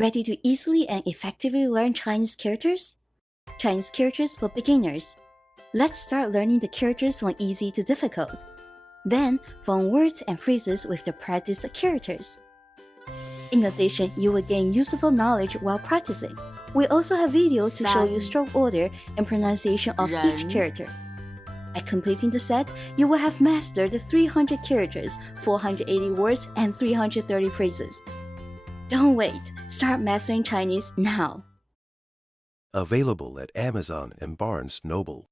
Ready to easily and effectively learn Chinese characters? Chinese characters for beginners. Let's start learning the characters from easy to difficult. Then, form words and phrases with the practiced characters. In addition, you will gain useful knowledge while practicing. We also have videos to show you stroke order and pronunciation of each character. By completing the set, you will have mastered the 300 characters, 480 words, and 330 phrases. Don't wait! Start mastering Chinese now! Available at Amazon and Barnes & Noble.